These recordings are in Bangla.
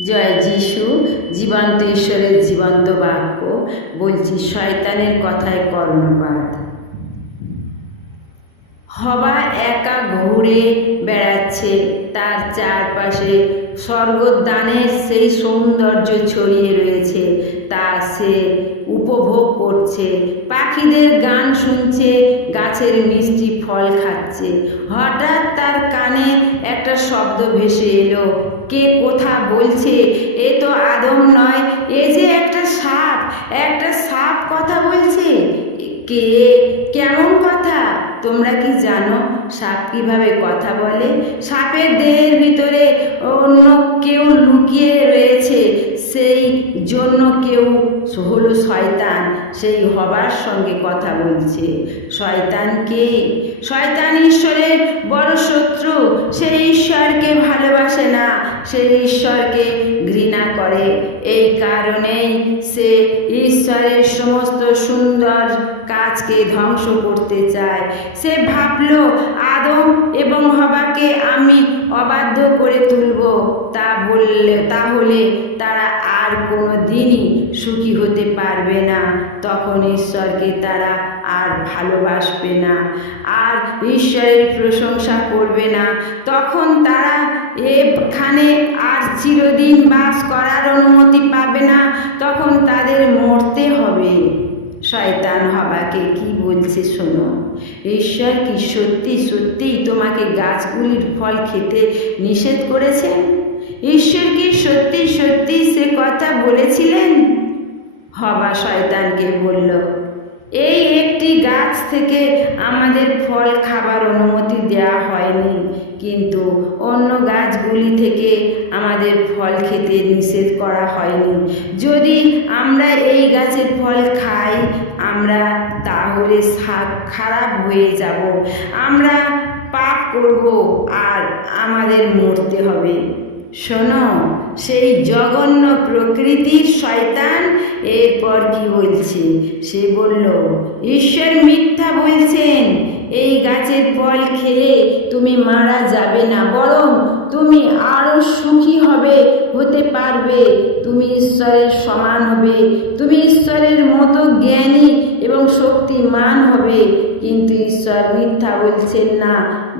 জয় যিশু, জীবন্ত ঈশ্বরের জীবন্ত বাক্য, বলছি শয়তানের কথায় কর্ণপাত। হবা একা ঘুরে বেড়াচ্ছে, তার চারপাশে স্বর্গদানের সেই সৌন্দর্য ছড়িয়ে রয়েছে, তা সে উপভোগ করছে পাখিদের গান শুনছে, গাছের মিষ্টি ফল খাচ্ছে। হঠাৎ তার কানে একটা শব্দ ভেসে এলো। কে কোথা বলছে? এ তো আদম নয়, এ যে একটা সাপ একটা সাপ কথা বলছে। কে? কেমন কথা? তোমরা কি জানো সাপ কীভাবে কথা বলে? সাপের দেহের ভিতরে অন্য কেউ লুকিয়ে জন্য কেউ হলো শয়তান সেই হবার সঙ্গে কথা বলছে। শয়তান কে? শয়তান ঈশ্বরের বড় শত্রু। সেই ঈশ্বরকে ভালোবাসে না। সেই ঈশ্বরকে ঘৃণা করে। এই কারণেই সে ঈশ্বরের সমস্ত সুন্দর কাজকে ধ্বংস করতে চায়। সে ভাবল, আদম এবং হবাকে আমি অবাধ্য করে তুলব। তা বললে, তাহলে তারা আর কোনো দিনই সুখী হতে পারবে না। তখন ঈশ্বরকে তারা আর ভালোবাসবে না, আর ঈশ্বরের প্রশংসা করবে না। তখন তারা এখানে আর চিরদিন বাস করার অনুমতি পাবে না। তখন তাদের মরতে হবে। শয়তান হবাকে কি বলছে শোনো। ঈশ্বর কি সত্যি সত্যিই তোমাকে গাছগুলির ফল খেতে নিষেধ করেছেন ঈশ্বর কি সত্যি সত্যি সে কথা বলেছিলেন? হবা শয়তানকে বলল এই একটি গাছ থেকে আমাদের ফল খাবার অনুমতি দেওয়া হয়নি। কিন্তু অন্য গাছগুলি থেকে আমাদের ফল খেতে নিষেধ করা হয়নি। যদি আমরা এই গাছের ফল খাই, আমরা তাহলে শাক খারাপ হয়ে যাব। আমরা পাপ করব আর আমাদের মরতে হবে। শোনো, সেই জঘন্য প্রকৃতির শয়তান এরপর কি বলছে? সে বলল, ঈশ্বর মিথ্যা বলছেন, এই গাছের ফল খেলে তুমি মারা যাবে না, বরং তুমি আরও সুখী হবে, হতে পারবে। তুমি ঈশ্বরের সমান হবে, তুমি ঈশ্বরের মতো জ্ঞানী এবং শক্তিমান হবে, কিন্তু ঈশ্বর মিথ্যা বলছেন না,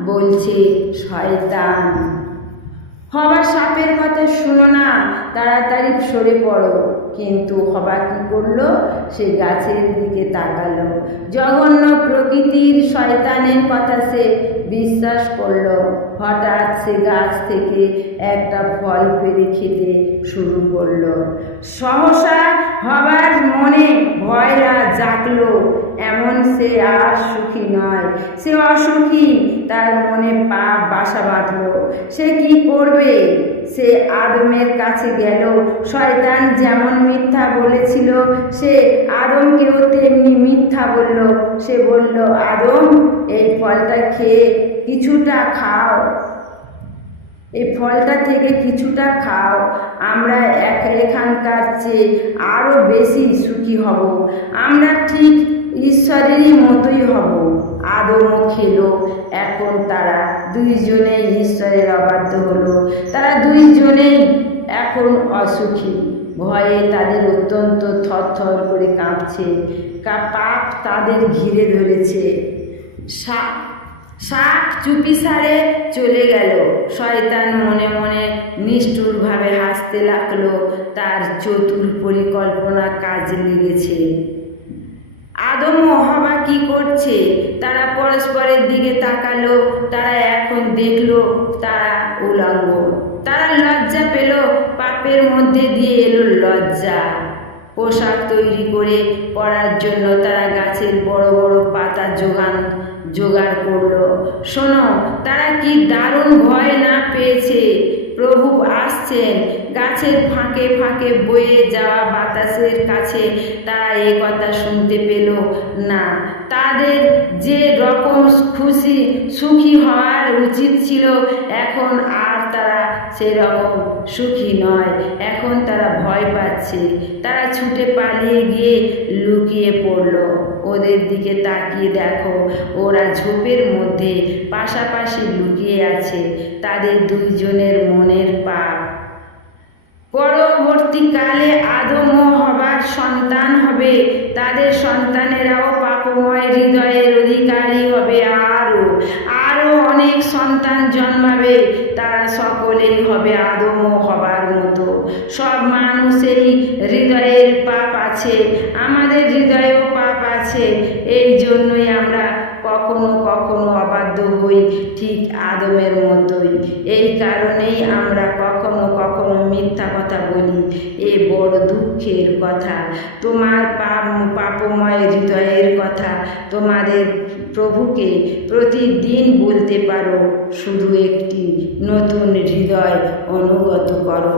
বলছে শয়তান। হবা সাপের কথা শুনো না, তাড়াতাড়ি সরে পড়ো। কিন্তু হবা কি করল? সে গাছের দিকে তাকালো। জঘন্য প্রকৃতির শয়তানের কথা সে বিশ্বাস করল। হঠাৎ সে গাছ থেকে একটা ফল পেরে খেতে শুরু করল। সহসা হবার মনে ভয়রা জাগলো এমন সে আর সুখী নয় সে অসুখী। তার মনে পাপ বাসা বাঁধল। সে কি করবে? সে আদমের কাছে গেল। শয়তান যেমন মিথ্যা বলেছিল, সে আদমকেও তেমনি মিথ্যা বলল। সে বলল, আদম, এই ফলটা খেয়ে কিছুটা খাও। এই ফলটা থেকে কিছুটা খাও। আমরা এক এখানকার চেয়ে আরও বেশি সুখী হব। আমরা ঠিক ঈশ্বরেরই মতোই হব। আদমও খেলো। এখন তারা দুইজনেই ঈশ্বরের অবাধ্য হলো। তারা দুইজনেই এখন অসুখী। ভয়ে তাদের অত্যন্ত থরথর করে কাঁপছে। পাপ তাদের ঘিরে ধরেছে। সাপ সাপ চুপি সারে চলে গেল। শয়তান মনে মনে নিষ্ঠুরভাবে হাসতে লাগল। তার চতুর পরিকল্পনা কাজে লেগেছে। আদম ও হবা কি করছে? তারা পরস্পরের দিকে তাকালো, তারা এখন দেখল তারা উলঙ্গ। তারা লজ্জা পেল, পাপের মধ্যে দিয়ে এলো লজ্জা। পোশাক তৈরি করে পরার জন্য তারা গাছের বড় বড় পাতা যোগান, জোগাড় করল। শোনো, তারা কি দারুণ ভয় না পেয়েছে? প্রভু আসছেন। গাছের ফাঁকে ফাঁকে বয়ে যাওয়া বাতাসের কাছে তারা এ কথা শুনতে পেল না। তাদের যে রকম খুশি, সুখী হওয়ার উচিত ছিল, এখন আর তারা সেরকম সুখী নয়। এখন তারা ভয় পাচ্ছে। তারা ছুটে পালিয়ে গিয়ে লুকিয়ে পড়ল। ওদের দিকে তাকিয়ে দেখো। ওরা ঝোপের মধ্যে পাশাপাশি লুকিয়ে আছে তাদের দুইজনের মনের পাপ। পরবর্তীকালে আদম হবার সন্তান হবে। তাদের সন্তানেরাও পাপময় হৃদয়ের অধিকারী হবে অনেক সন্তান জন্মাবে, তারা সকলেই হবে আদম হবার মতো। সব মানুষেরই হৃদয়ের পাপ আছে, আমাদের হৃদয়েও পাপ আছে। এই জন্যই আমরা কখনো কখনো অবাধ্য হই ঠিক আদমের মতোই। এই কারণেই আমরা কখনো কখনো মিথ্যা কথা বলি। এ বড় দুঃখের কথা। তোমার পাপ, পাপময় হৃদয়ের কথা। তোমাদের প্রভুকে প্রতিদিন বলতে পারো শুধু একটি নতুন হৃদয় অনুগত করো।